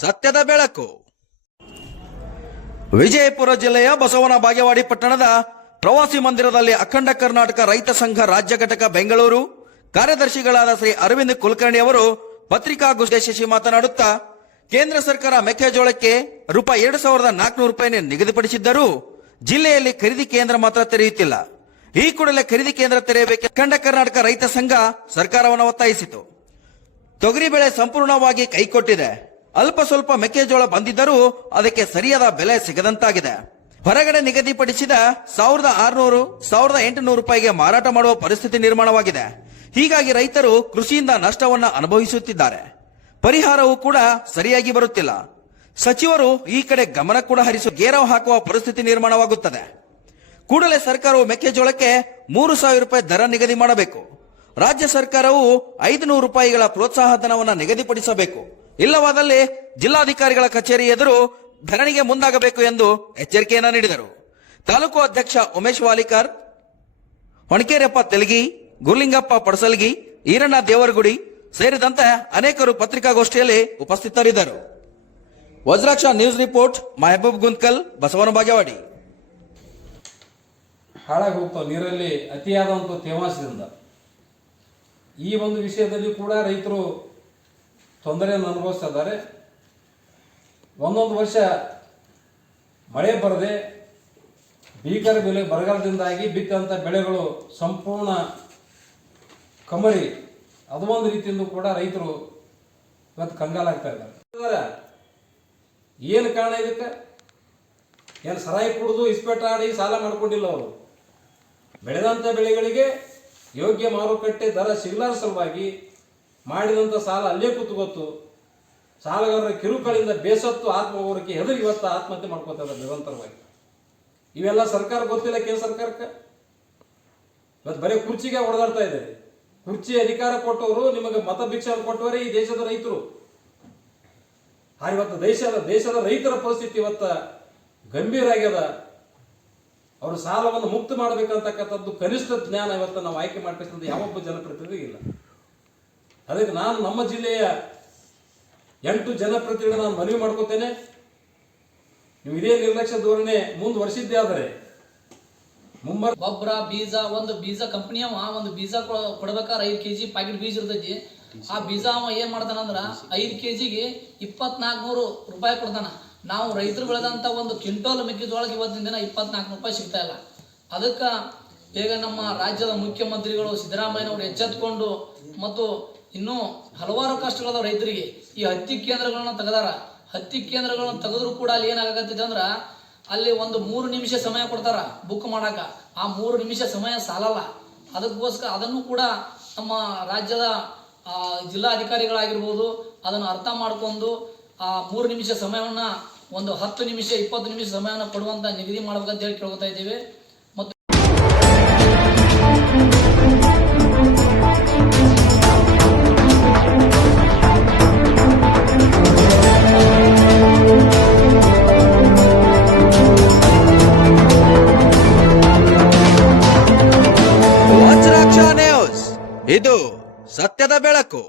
ಸತ್ಯದ ಬೆಳಕು. ವಿಜಯಪುರ ಜಿಲ್ಲೆಯ ಬಸವನ ಬಾಗೇವಾಡಿ ಪಟ್ಟಣದ ಪ್ರವಾಸಿ ಮಂದಿರದಲ್ಲಿ ಅಖಂಡ ಕರ್ನಾಟಕ ರೈತ ಸಂಘ ರಾಜ್ಯ ಘಟಕ ಬೆಂಗಳೂರು, ಕಾರ್ಯದರ್ಶಿಗಳಾದ ಶ್ರೀ ಅರವಿಂದ್ ಕುಲಕರ್ಣಿ ಅವರು ಪತ್ರಿಕಾಗೋಷ್ಠಿ ಮಾತನಾಡುತ್ತಾ, ಕೇಂದ್ರ ಸರ್ಕಾರ ಮೆಕ್ಕೆಜೋಳಕ್ಕೆ ರೂಪಾಯಿ ಎರಡು ಸಾವಿರದ ನಾಲ್ಕುನೂರು ರೂಪಾಯಿ ನಿಗದಿಪಡಿಸಿದ್ದರೂ ಜಿಲ್ಲೆಯಲ್ಲಿ ಖರೀದಿ ಕೇಂದ್ರ ಮಾತ್ರ ತೆರೆಯುತ್ತಿಲ್ಲ. ಈ ಕೂಡಲೇ ಖರೀದಿ ಕೇಂದ್ರ ತೆರೆಯಬೇಕು ಅಖಂಡ ಕರ್ನಾಟಕ ರೈತ ಸಂಘ ಸರ್ಕಾರವನ್ನು ಒತ್ತಾಯಿಸಿತು. ತೊಗರಿ ಬೆಳೆ ಸಂಪೂರ್ಣವಾಗಿ ಕೈಕೊಟ್ಟಿದೆ. ಅಲ್ಪ ಸ್ವಲ್ಪ ಮೆಕ್ಕೆಜೋಳ ಬಂದಿದ್ದರೂ ಅದಕ್ಕೆ ಸರಿಯಾದ ಬೆಲೆ ಸಿಗದಂತಾಗಿದೆ. ಹೊರಗಡೆ ನಿಗದಿಪಡಿಸಿದ ಸಾವಿರದ ಆರುನೂರು, ಸಾವಿರದ ಎಂಟುನೂರು ರೂಪಾಯಿಗೆ ಮಾರಾಟ ಮಾಡುವ ಪರಿಸ್ಥಿತಿ ನಿರ್ಮಾಣವಾಗಿದೆ. ಹೀಗಾಗಿ ರೈತರು ಕೃಷಿಯಿಂದ ನಷ್ಟವನ್ನು ಅನುಭವಿಸುತ್ತಿದ್ದಾರೆ. ಪರಿಹಾರವೂ ಕೂಡ ಸರಿಯಾಗಿ ಬರುತ್ತಿಲ್ಲ. ಸಚಿವರು ಈ ಕಡೆ ಗಮನ ಕೂಡ ಹರಿಸು ಗೇರವು ಹಾಕುವ ಪರಿಸ್ಥಿತಿ ನಿರ್ಮಾಣವಾಗುತ್ತದೆ. ಕೂಡಲೇ ಸರ್ಕಾರವು ಮೆಕ್ಕೆಜೋಳಕ್ಕೆ ಮೂರು ಸಾವಿರ ರೂಪಾಯಿ ದರ ನಿಗದಿ ಮಾಡಬೇಕು. ರಾಜ್ಯ ಸರ್ಕಾರವು ಐದು ನೂರು ರೂಪಾಯಿಗಳ ಪ್ರೋತ್ಸಾಹ ಧನವನ್ನು ನಿಗದಿಪಡಿಸಬೇಕು. ಇಲ್ಲವಾದಲ್ಲಿ ಜಿಲ್ಲಾಧಿಕಾರಿಗಳ ಕಚೇರಿ ಎದುರು ಧರಣಿಗೆ ಮುಂದಾಗಬೇಕು ಎಂದು ಎಚ್ಚರಿಕೆಯನ್ನು ನೀಡಿದರು. ತಾಲೂಕು ಅಧ್ಯಕ್ಷ ಉಮೇಶ್ ವಾಲಿಕಾರ್, ಹೊಣಕೇರಪ್ಪ ತೆಲಗಿ, ಗುರ್ಲಿಂಗಪ್ಪ ಪಡಸಲ್ಗಿ, ಈರಣ್ಣ ದೇವರಗುಡಿ ಸೇರಿದಂತೆ ಅನೇಕರು ಪತ್ರಿಕಾಗೋಷ್ಠಿಯಲ್ಲಿ ಉಪಸ್ಥಿತರಿದ್ದರು. ವಜ್ರಾಕ್ಷ ನ್ಯೂಸ್ ರಿಪೋರ್ಟ್, ಮಹಬೂಬ್ ಗುಂತ್ಕಲ್ ಬಸವನ ಬಾಗೇವಾಡಿ ಹಾಳಾಗಿ ಹೋಗ್ತಾವೆ ನೀರಲ್ಲಿ ಅತಿಯಾದಂಥ ತೇವಾಂಶದಿಂದ ಈ ಒಂದು ವಿಷಯದಲ್ಲಿ ಕೂಡ ರೈತರು ತೊಂದರೆಯನ್ನು ಅನುಭವಿಸ್ತಾ ಇದ್ದಾರೆ ಒಂದೊಂದು ವರ್ಷ ಮಳೆ ಬರದೆ ಭೀಕರ ಬೆಲೆ ಬರಗಾಲದಿಂದಾಗಿ ಬಿತ್ತಂಥ ಬೆಳೆಗಳು ಸಂಪೂರ್ಣ ಕಮರಿ. ಅದು ಒಂದು ರೀತಿಯಿಂದ ಕೂಡ ರೈತರು ಇವತ್ತು ಕಂಗಾಲಾಗ್ತಾ ಇದ್ದಾರೆ. ಏನು ಕಾರಣ ಇದಕ್ಕೆ? ಏನು ಸರಾಯಿ ಕುಡಿದು ಇಸ್ಪೆಟ್ ಆಡಿ ಸಾಲ ಮಾಡ್ಕೊಂಡಿಲ್ಲ ಅವರು. ಬೆಳೆದಂಥ ಬೆಳೆಗಳಿಗೆ ಯೋಗ್ಯ ಮಾರುಕಟ್ಟೆ ದರ ಸಿಗ್ಲಾರ ಸಲುವಾಗಿ ಮಾಡಿದಂಥ ಸಾಲ ಅಲ್ಲೇ ಕೂತ್ಕೊತ್ತು. ಸಾಲಗಾರರ ಕಿರುಕಳಿಂದ ಬೇಸತ್ತು ಆತ್ಮಹೋರಕ್ಕೆ ಹೆದರಿ ಇವತ್ತು ಆತ್ಮಹತ್ಯೆ ಮಾಡ್ಕೋತಾ ಇದ್ದಾರೆ ನಿರಂತರವಾಗಿ. ಇವೆಲ್ಲ ಸರ್ಕಾರ ಗೊತ್ತಿಲ್ಲ ಕೇಂದ್ರ ಸರ್ಕಾರಕ್ಕೆ? ಇವತ್ತು ಬರೀ ಕುರ್ಚಿಗೆ ಹೊಡೆದಾಡ್ತಾ ಇದ್ದಾರೆ. ಕುರ್ಚಿ ಅಧಿಕಾರ ಕೊಟ್ಟವರು ನಿಮಗೆ ಮತ ಭಿಕ್ಷೆ ಕೊಟ್ಟವರೇ ಈ ದೇಶದ ರೈತರು. ಆ ಇವತ್ತು ದೇಶದ ದೇಶದ ರೈತರ ಪರಿಸ್ಥಿತಿ ಇವತ್ತ ಗಂಭೀರ ಆಗ್ಯದ ಅವರು ಸಾಲವನ್ನು ಮುಕ್ತ ಮಾಡಬೇಕಂತಕ್ಕಂಥದ್ದು ಕನಿಷ್ಠ ಜ್ಞಾನ ಇವತ್ತು ನಾವು ಆಯ್ಕೆ ಮಾಡಬೇಕಂತ ಯಾವೊಬ್ಬ ಜನಪ್ರತಿನಿಧಿ ಇಲ್ಲ. ಅದಕ್ಕೆ ನಾನು ನಮ್ಮ ಜಿಲ್ಲೆಯ ಎಂಟು ಜನಪ್ರತಿನಿಧಿಗಳು ನಾನು ಮನವಿ ಮಾಡ್ಕೋತೇನೆ. ನೀವು ಇದೇ ನಿರ್ಲಕ್ಷ್ಯ ಧೋರಣೆ ಮುಂದುವರಿಸಿದ್ದೇ ಆದರೆ ಮುಂಬರ್ ಗೊಬ್ಬರ, ಬೀಜ, ಒಂದು ಬೀಜ ಕಂಪ್ನಿ ಅವ, ಒಂದು ಬೀಜ ಕೊ- ಕೊಡ್ಬೇಕಾದ್ರೆ ಐದು ಕೆಜಿ ಪ್ಯಾಕೆಟ್ ಬೀಜ ಇರ್ತೈತಿ. ಆ ಬೀಜ ಅವ ಏನ್ ಮಾಡ್ತಾನಂದ್ರ ಐದು ಕೆಜಿಗೆ ಇಪ್ಪತ್ನಾಲ್ಕುನೂರು ರೂಪಾಯಿ ಕೊಡ್ತಾನ. ನಾವು ರೈತರು ಬೆಳೆದಂತ ಒಂದು ಕ್ವಿಂಟೋಲ್ ಮೆಕ್ಕೆಜೋಳಕ್ಕೆ ಇವತ್ತಿನ ದಿನ ಇಪ್ಪತ್ನಾಲ್ಕು ರೂಪಾಯಿ ಸಿಗ್ತಾ ಇಲ್ಲ. ಅದಕ್ಕೆ ಈಗ ನಮ್ಮ ರಾಜ್ಯದ ಮುಖ್ಯಮಂತ್ರಿಗಳು ಸಿದ್ದರಾಮಯ್ಯನವರು ಎಚ್ಚೆತ್ಕೊಂಡು ಮತ್ತು ಇನ್ನೂ ಹಲವಾರು ಕಷ್ಟಗಳದಾವ ರೈತರಿಗೆ. ಈ ಹತ್ತಿ ಕೇಂದ್ರಗಳನ್ನ ತೆಗೆದಾರ. ಹತ್ತಿ ಕೇಂದ್ರಗಳನ್ನ ತೆಗೆದ್ರು ಕೂಡ ಅಲ್ಲಿ ಏನಾಗತ್ತಿದೆ ಅಂದ್ರೆ ಅಲ್ಲಿ ಒಂದು ಮೂರು ನಿಮಿಷ ಸಮಯ ಕೊಡ್ತಾರ ಬುಕ್ ಮಾಡಾಕ. ಆ ಮೂರು ನಿಮಿಷ ಸಮಯ ಸಾಲಲ್ಲ. ಅದಕ್ಕೋಸ್ಕರ ಅದನ್ನು ಕೂಡ ನಮ್ಮ ರಾಜ್ಯದ ಜಿಲ್ಲಾ ಜಿಲ್ಲಾಧಿಕಾರಿಗಳಾಗಿರ್ಬೋದು ಅದನ್ನು ಅರ್ಥ ಮಾಡ್ಕೊಂಡು ಆ ಮೂರು ನಿಮಿಷ ಸಮಯವನ್ನ ಒಂದು ಹತ್ತು ನಿಮಿಷ, ಇಪ್ಪತ್ತು ನಿಮಿಷ ಸಮಯವನ್ನು ಕೊಡುವಂತ ನಿಗದಿ ಮಾಡ್ಬೇಕಂತ ಹೇಳಿ ಕೇಳ್ಕೊತಾ ಇದ್ದೀವಿ. ಮತ್ತು ಇದು ಸತ್ಯದ ಬೆಳಕು.